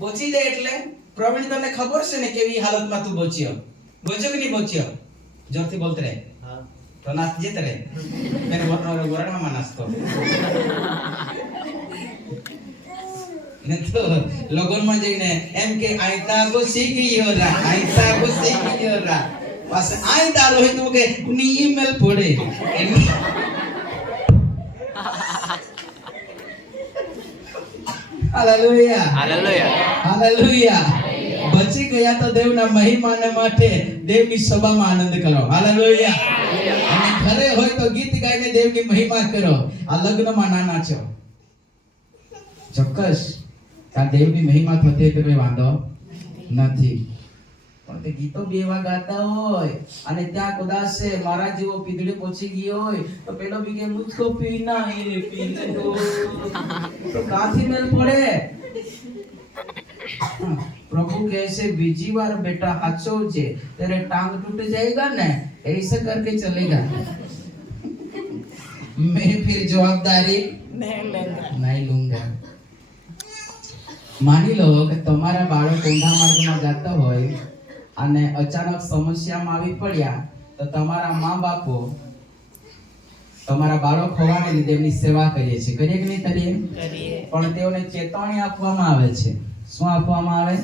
બચી જાય એટલે પ્રવીણ તને ખબર છે ને કેવી હાલતમાં તું બચ્યો? બચ્યો કે નહીં બચ્યો? જોરથી બોલતે રે. તો નાસ્ત જતે રે. મેં વરણમાં નાસ્તો તો લગનમાં જઈને એમ કે આયતા બચી ગયો રા, આયતા બચી ગયો રા. પાસે આયતા રોહિત તો કે ની ઈમેલ પડે. Hallelujah, hallelujah, hallelujah. બચી ગયા તો દેવના મહિમાને માટે દેવની સભામાં આનંદ કરો. હાલેલુયા. અને ઘરે હોય તો ગીત ગાઈને દેવની મહિમા કરો. આ લગ્નમાં નાના છો ચોક્કસ આ દેવની મહિમા થતી તો કોઈ વાંધો નથી. પણ તે ગીતો બે એવા ગાતા હોય અને ત્યાં કદાચ મારા જેવો પીદડે પહોંચી ગયો હોય તો પેલો બી કે મુझको पीना है पीने दो, તો કાથી મેલ પડે? प्रभु कैसे बीजी बार बेटा हाथ सोचे तेरे टांग टूट जाएगा ना, ऐसे करके चलेगा. मैं फिर जवाबदारी नहीं लूंगा. માની લો કે તમારા બાળક ઊંધા માર્ગમાં જતા હોય અને અચાનક સમસ્યામાં આવી પડ્યા તો તમારા મા બાપો તમારા બાળક હોવાને લીધે એમની સેવા કરીએ છીએ, કરીએ કે નહીં કરીએ? પણ તેઓને ચેતવણી આપવામાં આવે છે. શું આપવામાં આવે?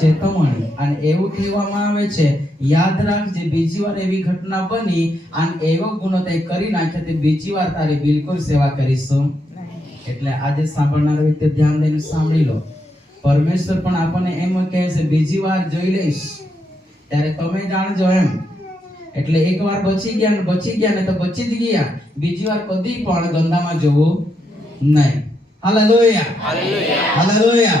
ચેતવણી. અને એવું કહેવામાં આવે છે, યાદ રાખજે બીજી વાર એવી ઘટના બની અને એવો ગુનો તે કરી નાખ્યો તે બીજી વાર તારી બિલકુલ સેવા કરીશું. એટલે આજે સાંભળનાર વ્યક્તિ ધ્યાન દઈને સાંભળી લો. પરમેશ્વર પણ આપણને એમ કહે છે બીજી વાર જોઈ લઈશ ત્યારે તમે જાણજો એમ. એટલે એકવાર બચી ગયા ને તો બચી જ ગયા. બીજી વાર કદી પણ ગંદામાં જવું નહીં. Hallelujah, hallelujah, hallelujah.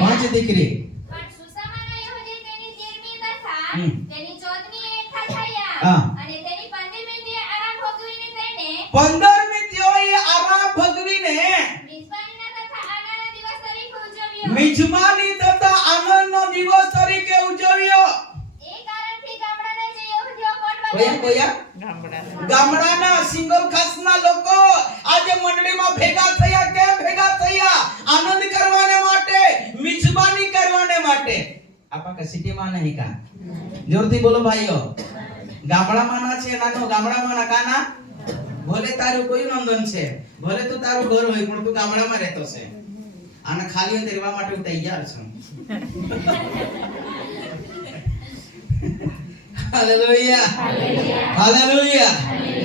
પાંચ દીકરી પણ સુસમાના યહૂદી તેની 13મી તથા હમ. તેની 14મી એકઠા થયા હા. અને તેની 15મી તે આરામ ભોગવીને તેને 15મી તેઓએ આરામ ભોગવીને મિજબાનીના તથા આનંદના દિવસ તરીકે ઉજવ્યો. મિજબાની તથા આનંદનો દિવસ તરીકે ઉજવ્યો. એ કારણથી ગામડાના જે યહૂદીઓ કોટ કોયા ગામડાના સિંગલ ખાસના લોકો આજે મંડળીમાં ભેગા થયા. કેમ ભેગા થયા? આનંદ કરવાને માટે, મિજબાની કરવાને માટે. આપા કે સિટીમાં નહીં કા? જોરથી બોલો ભાઈઓ. ગામડામાં ના છે નાનો, ગામડામાં ના કાના. ભલે તારું કોઈ નંદન છે, ભલે તું તારું ઘર હોય પણ તું ગામડામાં રહેતો છે. આને ખાલી અંતે રહેવા માટે હું તૈયાર છું. Hallelujah, hallelujah.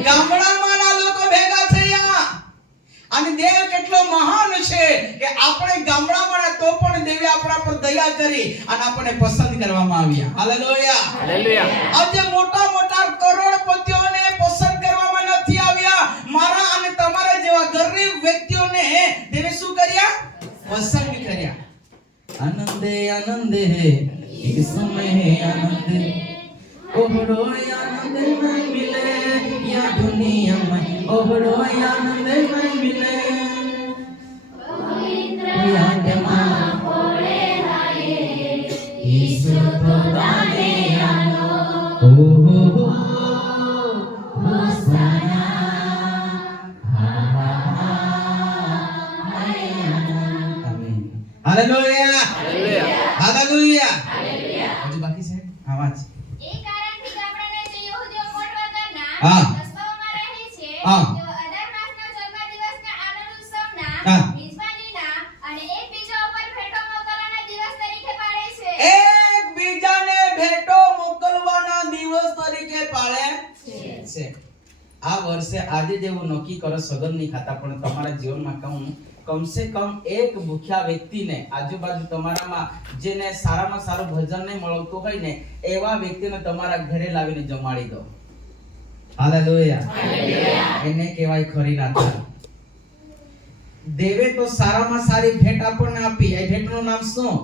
ગામડામાંના લોકો ભેગા થયા અને દેવ કેટલો મહાન છે કે આપણે ગામડામાં તો પણ દેવે આપણા પર દયા કરી અને આપણને પસંદ કરવામાં આવ્યા. Hallelujah, hallelujah. આજે મોટા મોટા કરોડપતિઓને પસંદ કરવામાં નથી આવ્યા. મારા અને તમારા જેવા ગરીબ વ્યક્તિઓને દેવે શું કર્યા? પસંદ કર્યા. આનંદે આનંદે એક સમય આનંદ ઓહડો આનંદ નહીં મિલે યા દુનિયામાં ઓહડો આનંદ નહીં મિલે. યાદમાં પડે હાય ઈસુ તો દાને આનો ઓહો હોસાના હા હા આમીન. Hallelujah, hallelujah, hallelujah. હજુ બાકી છે આવાજ. એ કારણથી ગામડાના જે યહૂદીઓ કોટ વગરના હા. રસ્તાઓમાં રહે છે હા. તેઓ અઢાર માસના જન્મ દિવસના આનંદ ઉત્સવના હા. મિજબાનીના અને એકબીજા ઉપર ભેટો મોકલવાના દિવસ તરીકે પાળે છે. એકબીજાને ભેટો મોકલવાના દિવસ તરીકે પાળે છે. આ વર્ષે આજે જેવું નક્કી કરો સગન નહીં ખાતા પણ તમારા જીવનમાં કહું કમસે કમ એક ભૂખ્યા વ્યક્તિને આજુબાજુ તમારામાં જેને સારામાં સારું ભોજન નહીં મળતું હોય ને એવા વ્યક્તિને તમારા ઘરે લાવીને જમાડી દો. Hallelujah, hallelujah. એને કહેવાય ખરી નાતા. દેવે તો સારામાં સારી ભેટ આપણને આપી. એ ભેટનું નામ શું?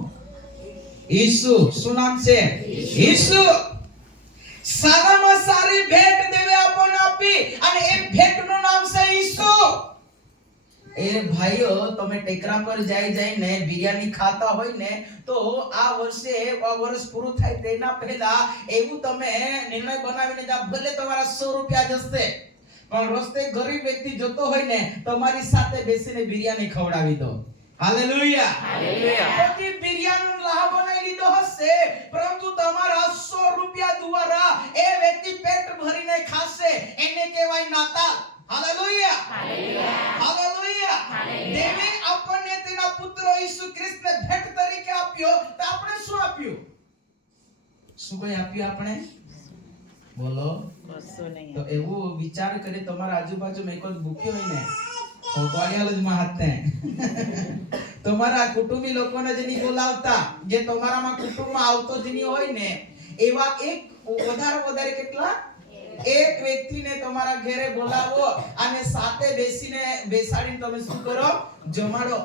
ઈસુ. શું નામ છે? ઈસુ. સારામાં સારી ભેટ દેવે આપણને આપી અને એ ભેટનું નામ છે ઈસુ. એ ભાઈઓ તમે ટેકરા પર જઈને બિરયાની ખાતા હોય ને તો આ વર્ષ પૂરું થાય તેના પહેલા એવું તમે નિર્ણય બનાવીને જા. ભલે તમારા 100 રૂપિયા જશે પણ રસ્તે ગરીબ વ્યક્તિ જતો હોય ને તમારી સાથે બેસીને બિરયાની ખવડાવી દો. Hallelujah, hallelujah. પછી બિરયાનીનો લાહ બનાવી લીધો હશે પરંતુ તમારા 100 રૂપિયા દ્વારા એ વ્યક્તિ પેટ ભરીને ખાશે. એને કહેવાય નાતાલ. Hallelujah, hallelujah, hallelujah. દેવે આપણને તેના પુત્ર ઈસુ ખ્રિસ્તને ભેટ તરીકે આપ્યો તો આપણે શું આપ્યું? શું કઈ આપ્યું આપણે? બોલો. તો એવું વિચાર કરી તમારા આજુબાજુમાં કોઈ ભૂખ્યો હોય ને તો કોળિયાલ જ માં હાથ ને તમારા કુટુંબી લોકોને જ નહીં બોલાવતા, જે તમારામાં કુટુંબમાં આવતો જ નહીં હોય ને એવા એક વધારે કેટલા એક વ્યક્તિને તમારા ઘરે બોલાવો અને સાથે બેસાડીને તમે શું કરો? જમાડો.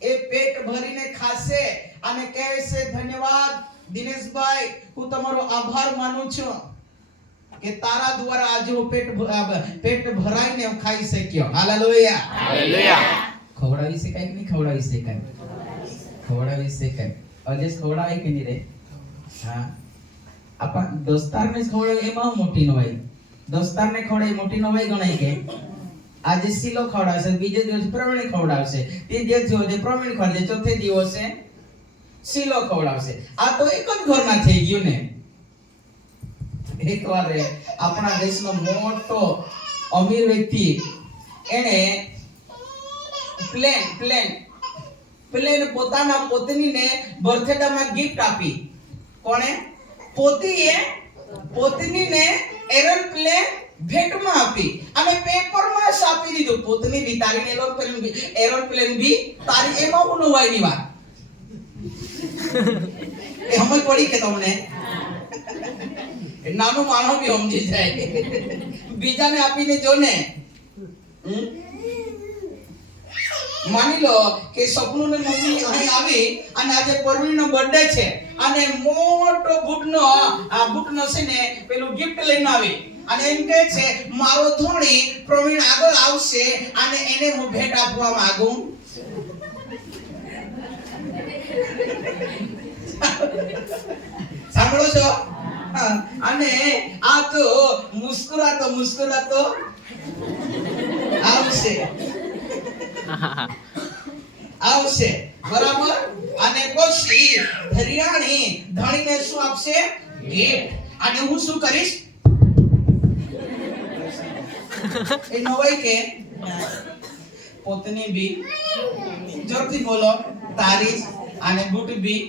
એ પેટ ભરીને ખાશે અને કહેશે ધન્યવાદ દિનેશભાઈ, હું તમારો આભાર માનું છું કે તારા દ્વારા આજે હું પેટ ભરાઈને હું ખાઈ શક્યો. Hallelujah, hallelujah. ખવડાવી શકાય કે નહીં ખવડાવી શકાય? ખવડાવી શકાય. અજેસ ખવડાવાય કે નહીં રે? હા. આપણ દોસ્તારને ખવડાવે એમાં મોટી નો હોય. દોસ્તારને ખવડાવે મોટી નો હોય ગણાય કે? આજે શીલો ખવડાવશે, બીજે દિવસે પ્રવીણ ખવડાવશે, ત્રીજે દિવસે પ્રવીણ ખવડાવશે, ચોથે દિવસે શીલો ખવડાવશે. આ તો એક જ ઘરમાં થઈ ગયું ને. એકવાર આપણા દેશનો મોટો અમીર વ્યક્તિ એને પ્લેન પોતાના પત્નીને બર્થડે માં ગિફ્ટ આપી. કોણે? પોતીએ પત્નીને એરોપ્લેન ભેટમાં આપી અને પેપરમાં છાપી દીધું, પત્ની બી તારી એરોપ્લેન બી તારી. એમાં હું નવાઈની વાત એ સમજ પડી કે તમને? નાનું માણસ બી સમજી જાય. બીજાને આપીને જો ને, માની લો કે સપનું ને મમ્મી અહીં આવી અને આજે પરવીનનો બર્થડે છે અને મોટો બુટનો છે ને પેલું ગિફ્ટ લઈને આવી અને એમ કહે છે મારો ધોણી પ્રવીણ આગળ આવશે અને એને હું ભેટ આપવા માંગુ. સાંભળો છો? અને આ તો મુસ્કુરાતો આવશે બરાબર. અને પછી ધરિયાણી ધણીને શું આપશે? ગિફ્ટ. અને હું શું કરીશ? એ નવાઈ કે પોતની બી જોરથી બોલો તારીશ અને બુટ બી.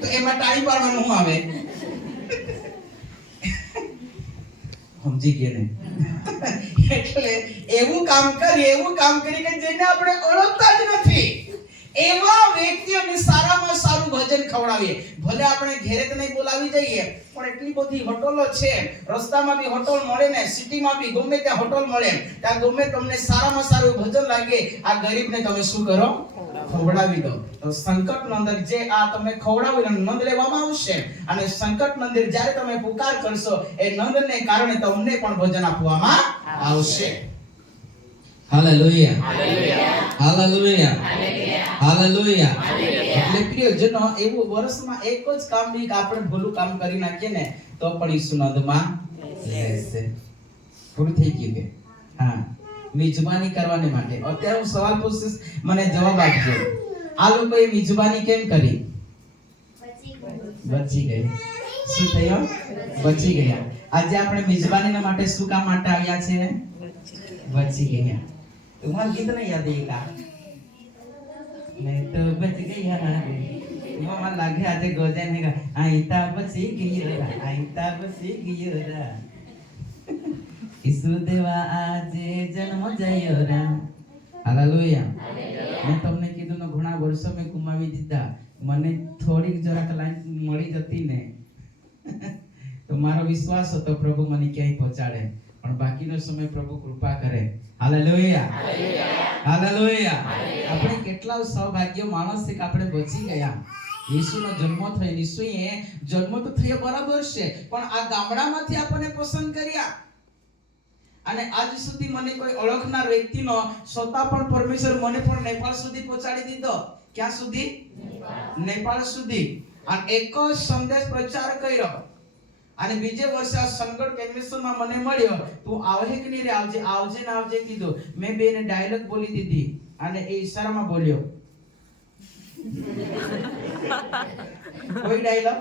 તો એમાં ટાળી પાડવાનું શું આવે? સમજી ગયા ને? એટલે એવું કામ કરી કે જેને આપણે ઓળખતા જ નથી એવા વ્યક્તિઓને સારામાં સારું ભોજન ખવડાવીએ. ભલે આપણે ઘરે તો નહીં બોલાવી જઈએ, પણ એટલી બધી હોટલો છે, રસ્તામાં બી હોટલ મળે ને સિટીમાં બી ગમે ત્યાં હોટલ મળે, ત્યાં ગમે તમને સારામાં સારું ભોજન લાગે, આ ગરીબને તમે શું કરો? ખવડાવી દો. તો સંકટની અંદર જે આ તમે ખવડાવીને નંદ લેવામાં આવશે અને સંકટની અંદર જ્યારે તમે પુકાર કરશો એ નંદને કારણે તમને પણ ભોજન આપવામાં આવશે. Hallelujah, hallelujah, hallelujah. એટલે પ્રિયજનો, એવું વર્ષમાં એક જ કામ બી આપણે ભૂલું કામ કરી નાખીએ ને તો પણ ઈસુ નંદમાં લેશે. પૂરું થઈ ગયું કે? હા, મિજબાની કરવાને માટે. અત્યારે હું સવાલ પૂછીશ, મને જવાબ આપજો. આ લોકોએ મિજબાની કેમ કરી? બચી ગઈ. શું થયું? બચી ગયા. આજે આપણે મિજબાનીના માટે શું કામ માટે આવ્યા છે? બચી ગયા. तुम्हारा गीत नहीं याद है का? मैं तो बच गया रे. मामा लागे आज गोजन है का. आईता बची गयो रा. ઈસુ દેવા આજે જન્મ જયો રા. હાલેલુયા. મેં તમને કીધું ને ઘણા વર્ષો મેં ગુમાવી દીધા. મને થોડીક જરાક લાઈન મળી જતી ને તો મારો વિશ્વાસ હતો પ્રભુ મને ક્યાંય પહોંચાડે, પણ બાકીનો સમય પ્રભુ કૃપા કરે. Hallelujah, hallelujah. આપણે કેટલા સૌભાગ્ય માણસ છે કે આપણે બચી ગયા. ઈસુનો જન્મ થયો, ઈસુએ જન્મ તો થયો બરાબર છે, પણ આ ગામડામાંથી આપણને પસંદ કર્યા. અને આજ સુધી મને કોઈ ઓળખનાર વ્યક્તિનો છતાં પણ પરમેશ્વર મને પણ નેપાળ સુધી પહોંચાડી દીધો. ક્યાં સુધી? નેપાળ સુધી. અને એક જ સંદેશ પ્રચાર કર્યો અને બીજે વર્ષે આ સંગઠ કેન્વેશનમાં મને મળ્યો. તું આવે કે નહીં રે? આવજે ને આવજે કીધું. મેં બેને ડાયલોગ બોલી દીધી અને એ ઈશારામાં બોલ્યો. કોઈ ડાયલોગ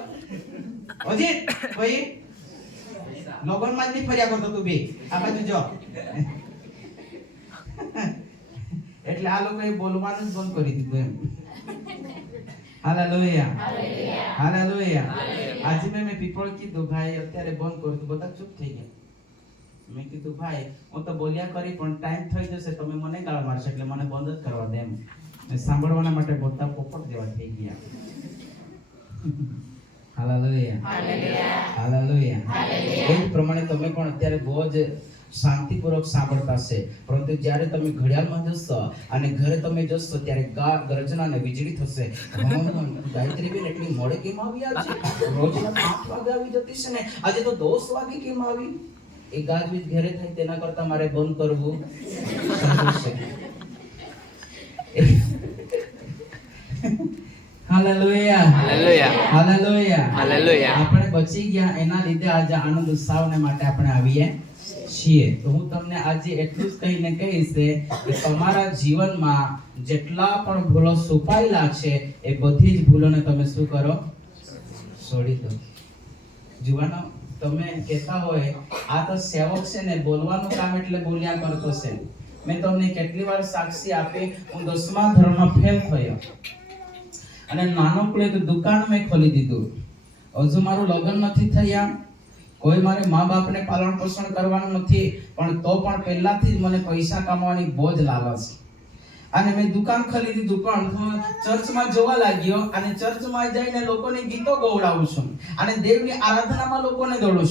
અજીત ભાઈ લોગનમાં જ નહીં ફર્યા કરતો તું બે. આ બાજુ જો. એટલે આ લોકોએ બોલવાનું જ બંધ કરી દીધું એમ. Hallelujah, hallelujah. આજે મેં પીપળ કીધું ભાઈ અત્યારે બંધ કરું તો બધા ચૂપ થઈ ગયા. મેં કીધું ભાઈ હું તો બોલ્યા કરી પણ ટાઈમ થઈ જશે તમે મને ગાળ મારશો એટલે મને બંધ જ કરવા દે એમ. સાંભળવાના માટે બધા પોપટ જેવા થઈ ગયા. Hallelujah, hallelujah. એ પ્રમાણે તમે પણ અત્યારે બહુ જ શાંતિપૂર્વક સાંભળતા છે, પરંતુ જ્યારે તમે ઘડિયાળમાં જશો અને ઘરે તમે જશો ત્યારે ગર્જના અને વીજળી થશે. ગાયત્રીબેન એટલી મોડે કેમ આવી? આજે રોજના 5 વાગે આવી જતી છે ને આજે તો 10 વાગે કેમ આવી? એ ગાજવીજ ઘરે થાય તેના કરતા મારે બંધ કરવું. Hallelujah, hallelujah, hallelujah, hallelujah. આપણે બચી ગયા એના લીધે આજે આનંદ ઉત્સવને માટે આપણે આવીએ છીએ. તો હું તમને આજે એટલું જ કહીને કહીશ કે તમારા જીવનમાં જેટલા પણ ભૂલો છુપાયેલા છે એ બધી જ ભૂલોને તમે શું કરો? છોડી દો. જુવાનો તમે કહેતા હોય આ તો સેવક છે ને બોલવાનું કામ એટલે બોલ્યા કરતો છે. મેં તમને કેટલી વાર સાક્ષી આપી, હું 10મા ધોરણમાં ફેલ થયો અને નાનકડું એક દુકાન મેં ખોલી દીધું. હજુ મારું લગ્ન નથી થયા, કોઈ મારે મા બાપને પાલન પોષણ કરવાનું નથી, પણ તો પણ પહેલાથી જ મને પૈસા કમાવાની બહુ જ લાલચ. અને મેં દુકાન ખરીદી દુકાન ચર્ચમાં જોવા લાગ્યો અને ચર્ચમાં જઈને લોકોને ગીતો ગવડાવું છું અને દેવની આરાધનામાં લોકોને દોરું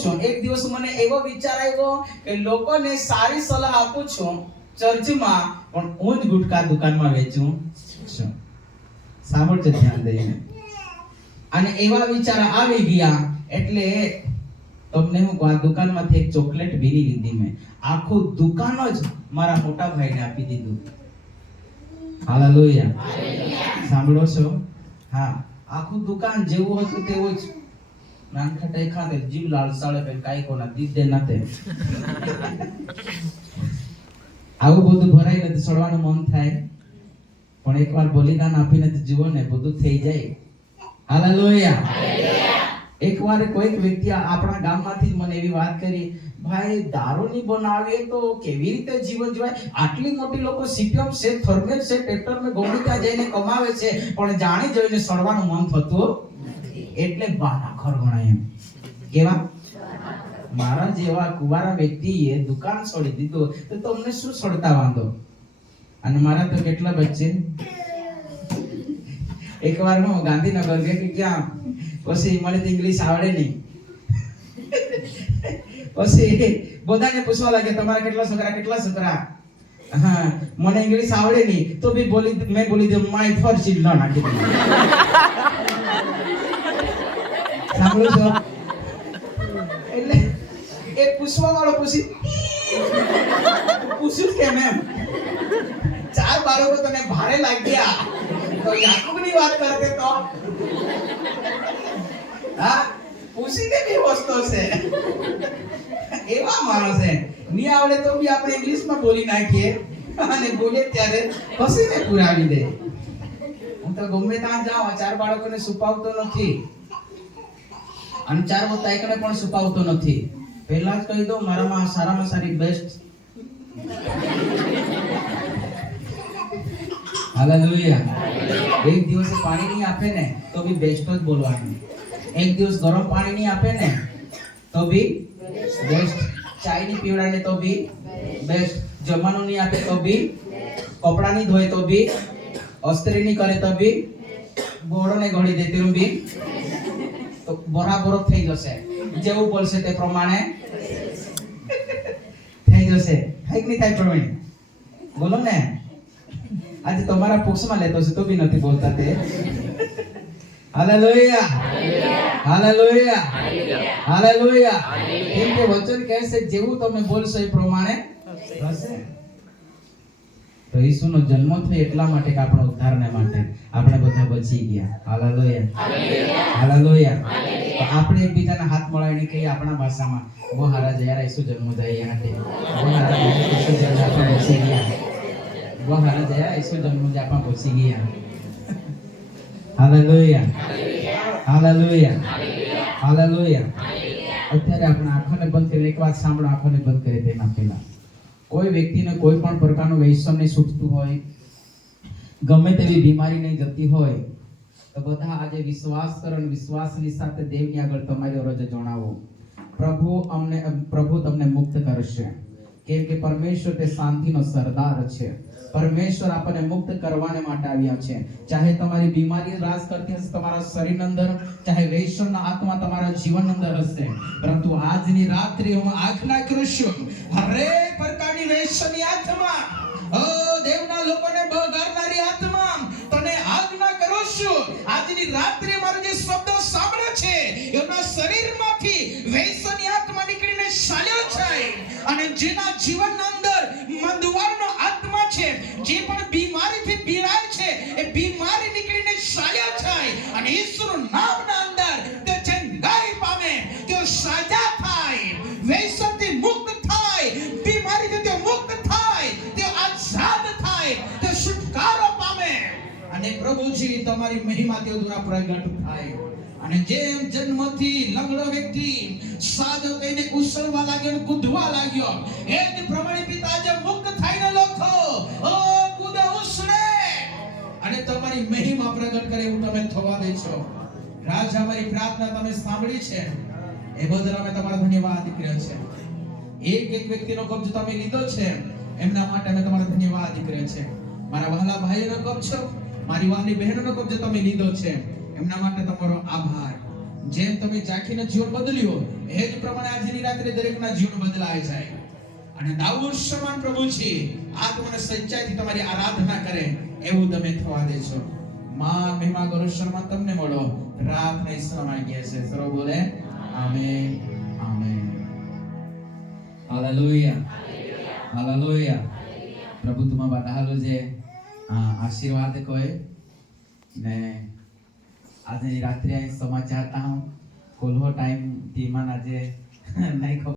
છું. એક દિવસ મને એવો વિચાર આવ્યો કે લોકોને સારી સલાહ આપું છું ચર્ચમાં, પણ હું જ ગુટકા દુકાનમાં વેચું છું. સાંભળજો ધ્યાન દઈને. અને એવા વિચાર આવી ગયા એટલે તમને હું આ દુકાનમાંથી એક ચોકલેટ બીની લીધી. મેં આખું દુકાન જ મારા મોટા ભાઈને આપી દીધું. હાલેલુયા. સાંભળો છો? હા, આખું દુકાન જેવું હતું તેવું જ. નાનખટાઈ ખાતે જીવ લાલસાળે પે કાઈ કોના દીદે નતે. આવું બધું ભરાઈ નથી, છોડવાનું મન થાય, પણ એકવાર બલિદાન આપીને જુઓ ને બધું થઈ જાય. હાલેલુયા. એકવાર કોઈક વ્યક્તિ આપણા ગામમાંથી મને એવી વાત કરી, ભાઈ દારૂની બનાવીએ તો કેવી રીતે જીવન જીવાય? આટલી મોટી લોકો સીપીએમ છે, થર્મેલ છે, ટ્રેક્ટર મે ગોળી ત્યાં જઈને કમાવે છે, પણ જાણી જોઈને સડવાનું મન થતું એટલે બાના ઘર ગણાય. એમ કેવા મારા જેવા કુવારા વ્યક્તિએ દુકાન છોડી દીધું તો તમને શું છોડતા વાંધો? અને મારા તો કેટલા બચ્ચે. એકવાર હું ગાંધીનગર ગયો કે ક્યાં, પછી મને તો ઇંગ્લિશ આવડે નહીં. પછી બધાને પૂછવા લાગે તમારા કેટલા છોકરા? હા, મને ઇંગ્લિશ આવડે નહીં તો બી મેં બોલી દઉં માય ફર્સ્ટ ઇન લો નાખી દીધું. સાંભળો છો? એટલે એ પૂછવા વાળો પૂછ્યું કેમ એમ? 4 બાળકો તને ભારે લાગ્યા તો યાકૂબની વાત કરતે તો હા, પૂછીને બી વસ્તુ છે. એવા માણસ છે, ની આવડે તો બી આપણે ઇંગ્લિશમાં બોલી નાખીએ અને બોલે ત્યારે હસીને પુરાવી દે. હું તો ગમે ત્યાં જાઉં 4 બાળકોને છુપાવતો નથી અને 4 બતાઈકને પણ છુપાવતો નથી. પહેલા જ કહી દઉં મારામાં સારામાં સારી બેસ્ટ. હાલેલુયા. એક દિવસ પાણી નહીં આપે ને તો બી બેસ્ટ જ બોલવાનું. એક દિવસ ગરમ પાણી નહીં આપે ને તો બી બેસ્ટ. ચાય નહીં પીવડાવે ને તો બી બેસ્ટ. જમવાનું નહીં આપે તો બી, કપડાં નહીં ધોય તો બી, અસ્ત્રી નહીં કરે તો બી, ગોળોને ઘડી દે તેનું બી તો બરાબર થઈ જશે. જેવું બોલશે તે પ્રમાણે થઈ જશે. થાય નહીં થાય પ્રવીણ? બોલો ને. આજે તમારા પુક્ષમાં લેતો છે તો બી નથી બોલતા તે. હાલેલુયા. હાલેલુયા. હાલેલુયા. કેમ કે વચન કહે છે જેવું તમે બોલશો એ પ્રમાણે થશે. તો ઈસુનો જન્મ થયો એટલા માટે કે આપણા ઉદ્ધારને માટે. આપણે બધા બચી ગયા. હાલેલુયા. હાલેલુયા. તો આપણે એકબીજાના હાથ મળાવીને કહીએ આપણા ભાષામાં, બહુ હારા જયારે ઈસુ જન્મ થયો હાટે. બહુ હારા ઈસુ જન્મ આપણે બચી ગયા. બહુ હારા જયારે ઈસુ જન્મ આપણે બચી ગયા. હાલેલુયા. હાલેલુયા. હાલેલુયા. અત્યારે આપણે આંખોને બંધ કરી, એક વાત સાંભળો, આંખોને બંધ કરી તેના પહેલા કોઈ વ્યક્તિને કોઈ પણ પ્રકારનું વ્યસન નહીં છૂટતું હોય, ગમે તેવી બીમારી નહીં જતી હોય તો બધા આજે વિશ્વાસ કરો અને વિશ્વાસની સાથે દેવની આગળ તમારી અરજ જણાવો. પ્રભુ તમને મુક્ત કરશે. કેમ કે પરમેશ્વર તે શાંતિનો સરદાર છે. પરમેશ્વર આપણને મુક્ત કરવાને માટે આવ્યા છે. ચાહે તમારી બીમારી રાજ કરતી હશે તમારા શરીરની અંદર, ચાહે વ્યસનનો આત્મા તમારા જીવન અંદર હશે, પરંતુ આજની રાત્રે હું આજ્ઞા કરું છું હરેક પ્રકારની વ્યસનની આત્મા, દેવના લોકોને બગાડનારી આત્મા, તને આજ્ઞા કરું છું આજની રાત્રે મારો જે શબ્દ સાંભળે છે એના શરીરમાંથી વ્યસનની આત્મા નીકળીને ચાલ્યો જાય અને જેના જીવનના અંદર મંદવાળનો આત્મા છે, જે પણ બીમારીથી પીડાય છે એ બીમારી નીકળીને ચાલ્યો જાય અને ઈશ્વરનું નામના અંદર તે ચંગાઈ પામે, તે સાજા થાય, વ્યસનથી મુક્ત થાય, બીમારીથી તે મુક્ત થાય, તે આઝાદ થાય, તે છુટકારો પામે અને પ્રભુજી તમારી મહિમા તે દ્વારા પ્રગટ થાય. અને જેમ જન્મથી લંગડો વ્યક્તિ સાજો થઈને ઉછળવા લાગ્યો અને કૂદવા લાગ્યો, એ જ પ્રમાણે પિતા જે મુક્ત થઈને લોકો ઓ કૂદે ઉછળે અને તમારી મહિમા પ્રગટ કરે એવું તમે થવા દે છો. રાજા, અમારી પ્રાર્થના તમે સાંભળી છે, એ બદલ અમે તમારો ધન્યવાદ કર્યો છે. એક એક વ્યક્તિનો કબજો તમે લીધો છે, એમના માટે અમે તમારો ધન્યવાદ કર્યો છે. મારા વહાલા ભાઈઓનો કબજો, મારી વહાલી બહેનોનો કબજો તમે લીધો છે, એમના માટે તમારો આભાર. જેમ તમે ચાખીને જીવન બદલ્યું, એ જ પ્રમાણે આજની રાત્રે દરેકના જીવન બદલાય જાય અને દાઉદ સમાન પ્રભુજી આત્માને સચ્ચાઈથી તમારી આરાધના કરે એવું તમે થવા દેજો. માન મહિમા ગૌરવ સન્માન તમને મળો. પ્રાર્થના ઈશ્વર માંગીએ છે. સર્વ બોલે આમેન, આમેન. Hallelujah, hallelujah. પ્રભુ तुम्हा બધાલો જે આશીર્વાદ કહે ને આજની રાત્રે સમાચાર તા હું કોલ્હો ટાઈમ થી મને આજે નહીં ખબર